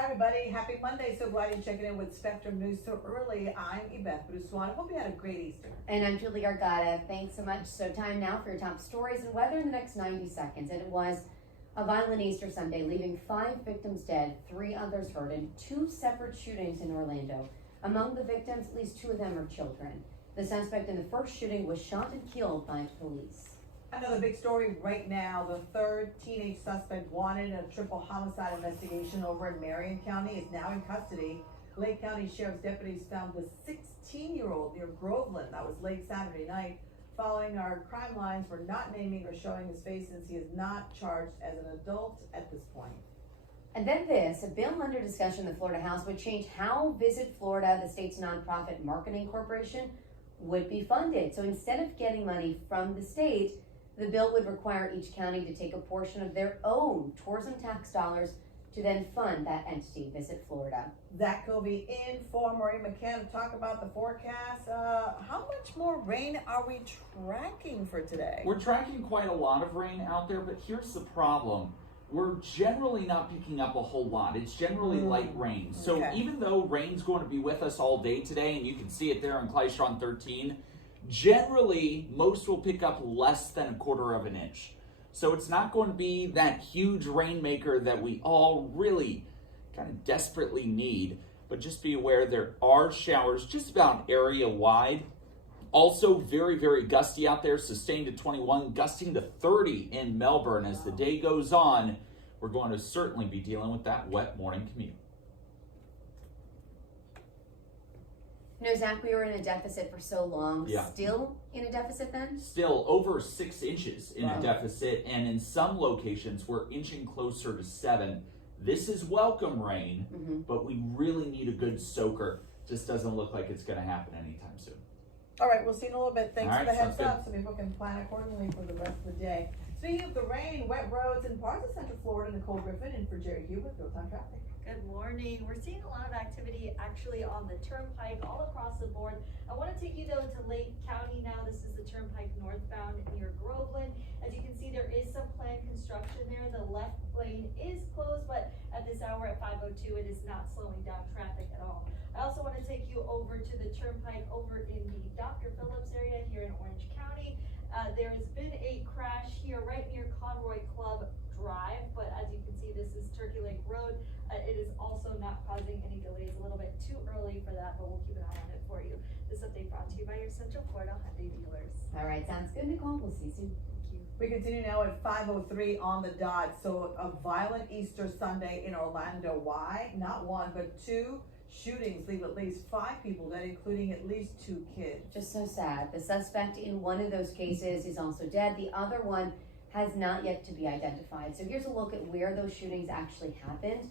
Hi everybody, happy Monday. So glad you're checking in with Spectrum News so early. I'm Yvette Buswan. Hope you had a great Easter. And I'm Julie Argata. Thanks so much. So time now for your top stories and weather in the next 90 seconds. And it was a violent Easter Sunday, leaving 5 victims dead, 3 others hurt in 2 separate shootings in Orlando. Among the victims, at least 2 of them are children. The suspect in the first shooting was shot and killed by police. Another big story right now. The third teenage suspect wanted in a triple homicide investigation over in Marion County is now in custody. Lake County Sheriff's deputies found the 16-year-old near Groveland. That was late Saturday night. Following our crime lines, we're not naming or showing his face since he is not charged as an adult at this point. And then this, a bill under discussion in the Florida House would change how Visit Florida, the state's nonprofit marketing corporation, would be funded. So instead of getting money from the state, the bill would require each county to take a portion of their own tourism tax dollars to then fund that entity, Visit Florida. Zach Covey in for Marie McCann to talk about the forecast. How much more rain are we tracking for today? We're tracking quite a lot of rain out there, but here's the problem. We're generally not picking up a whole lot. It's generally light rain. So Okay. even though rain's going to be with us all day today, and you can see it there on Clystron 13, generally most will pick up less than 1/4 of an inch. So it's not going to be that huge rainmaker that we all really kind of desperately need. But just be aware there are showers just about area wide. Also very, very gusty out there, sustained to 21, gusting to 30 in Melbourne. As the day goes on, we're going to certainly be dealing with that wet morning commute. You know, Zach, we were in a deficit for so long. Yeah. Still in a deficit then? Still over 6 inches in Wow. a deficit, and in some locations we're inching closer to 7. This is welcome rain, but we really need a good soaker. Just doesn't look like it's going to happen anytime soon. All right, we'll see you in a little bit. Thanks All for right, the heads sounds up so people can plan accordingly for the rest of the day. Speaking of the rain, wet roads in parts of Central Florida, Nicole Griffin in for Jerry Hugh with real-time traffic. Good morning. We're seeing a lot of activity actually on the Turnpike all across the board. I want to take you though to Lake County now. This is the Turnpike northbound near Groveland. As you can see, there is some planned construction there. The left lane is closed, but at this hour at 5:02, it is not slowing down traffic at all. I also want to take you over to the Turnpike over in the Dr. Phillips area here in Orange County. There has been a crash here right near Conroy Club Drive, but as you can see, this is Turkey Lake Road. It is also not causing any delays. A little bit too early for that, but we'll keep an eye on it for you. This update brought to you by your Central Florida Hyundai dealers. All right, sounds good, Nicole. We'll see you soon. Thank you. We continue now at 5:03 on the dot. So a violent Easter Sunday in Orlando. Why? Not 1, but 2 shootings leave at least 5 people dead, including at least 2 kids. Just so sad. The suspect in one of those cases is also dead. The other one has not yet to be identified. So here's a look at where those shootings actually happened.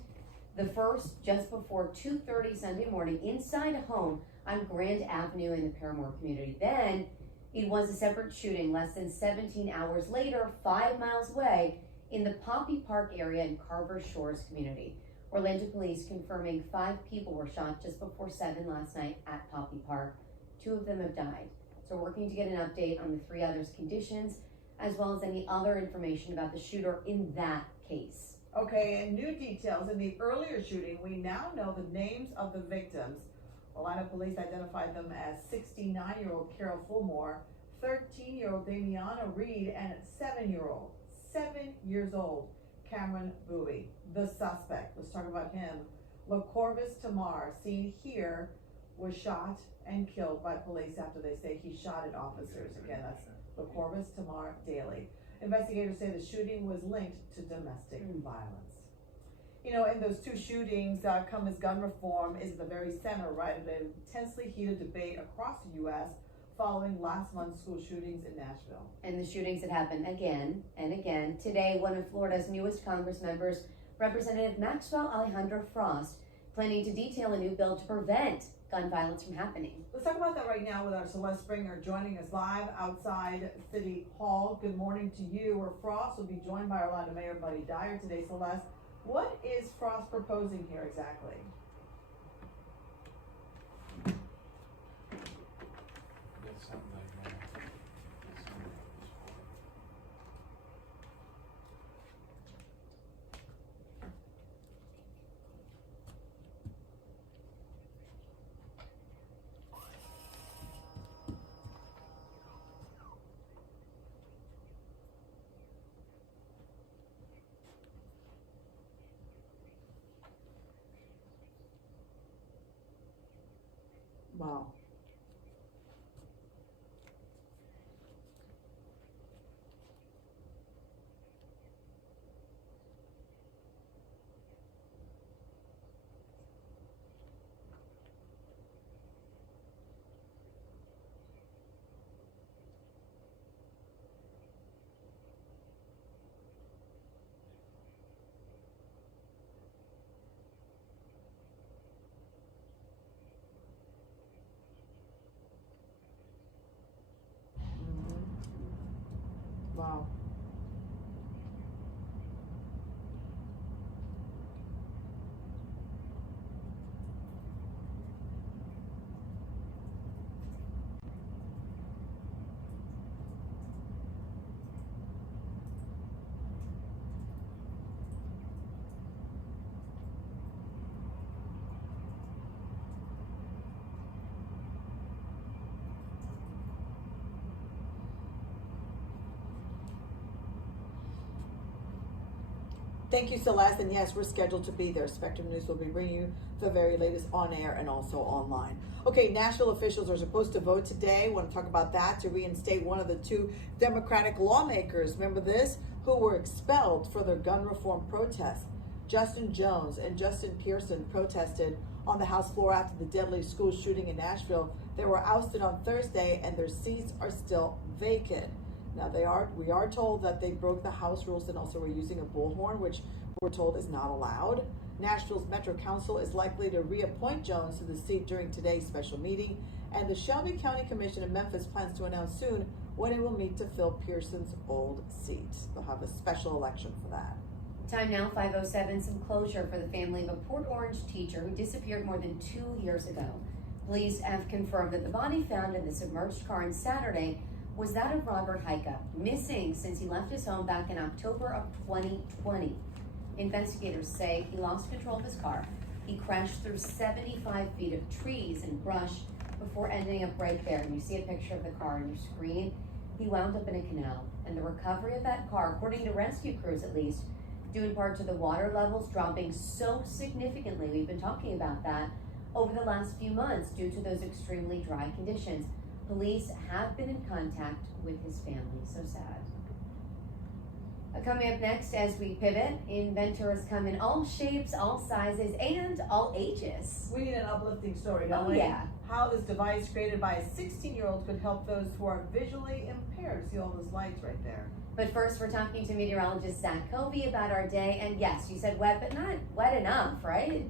The first just before 2:30 Sunday morning inside a home on Grand Avenue in the Paramore community. Then it was a separate shooting less than 17 hours later, 5 miles away in the Poppy Park area in Carver Shores community. Orlando police confirming 5 people were shot just before 7 last night at Poppy Park. 2 of them have died. So we're working to get an update on the 3 others' conditions, as well as any other information about the shooter in that case. Okay, and new details. In the earlier shooting, we now know the names of the victims. Orlando police identified them as 69-year-old Carol Fulmore, 13-year-old Damiana Reed, and 7 years old, Cameron Bowie. The suspect, let's talk about him. LaCorvis Tamar, seen here, was shot and killed by police after they say he shot at officers. Again, that's LaCorvis Tamar Daly. Investigators say the shooting was linked to domestic violence. You know, in those 2 shootings come as gun reform is at the very center, right, of an intensely heated debate across the U.S. following last month's school shootings in Nashville. And the shootings that happen again and again. Today, one of Florida's newest Congress members, Representative Maxwell Alejandro Frost, planning to detail a new bill to prevent gun violence from happening. Let's talk about that right now with our Celeste Springer joining us live outside City Hall. Good morning to you, where Frost will be joined by Orlando Mayor Buddy Dyer today. Celeste, what is Frost proposing here exactly? Thank you, Celeste, and yes, we're scheduled to be there. Spectrum News will be bringing you the very latest on air and also online. Okay, Nashville officials are supposed to vote today. I want to talk about that to reinstate one of the two Democratic lawmakers, remember this, who were expelled for their gun reform protest. Justin Jones and Justin Pearson protested on the House floor after the deadly school shooting in Nashville. They were ousted on Thursday and their seats are still vacant. Now we are told that they broke the House rules and also were using a bullhorn, which we're told is not allowed. Nashville's Metro Council is likely to reappoint Jones to the seat during today's special meeting, and the Shelby County Commission in Memphis plans to announce soon when it will meet to fill Pearson's old seat. They'll have a special election for that. Time now, 5:07, some closure for the family of a Port Orange teacher who disappeared more than 2 years ago. Police have confirmed that the body found in the submerged car on Saturday was that of Robert Heika, missing since he left his home back in October of 2020. Investigators say he lost control of his car. He crashed through 75 feet of trees and brush before ending up right there. And you see a picture of the car on your screen. He wound up in a canal, and the recovery of that car, according to rescue crews at least, due in part to the water levels dropping so significantly, we've been talking about that, over the last few months due to those extremely dry conditions. Police have been in contact with his family, so sad. Coming up next as we pivot, inventors come in all shapes, all sizes, and all ages. We need an uplifting story, don't Oh we? yeah. How this device created by a 16-year-old could help those who are visually impaired. See all those lights right there. But first, we're talking to meteorologist Zach Covey about our day. And yes, you said wet, but not wet enough, right?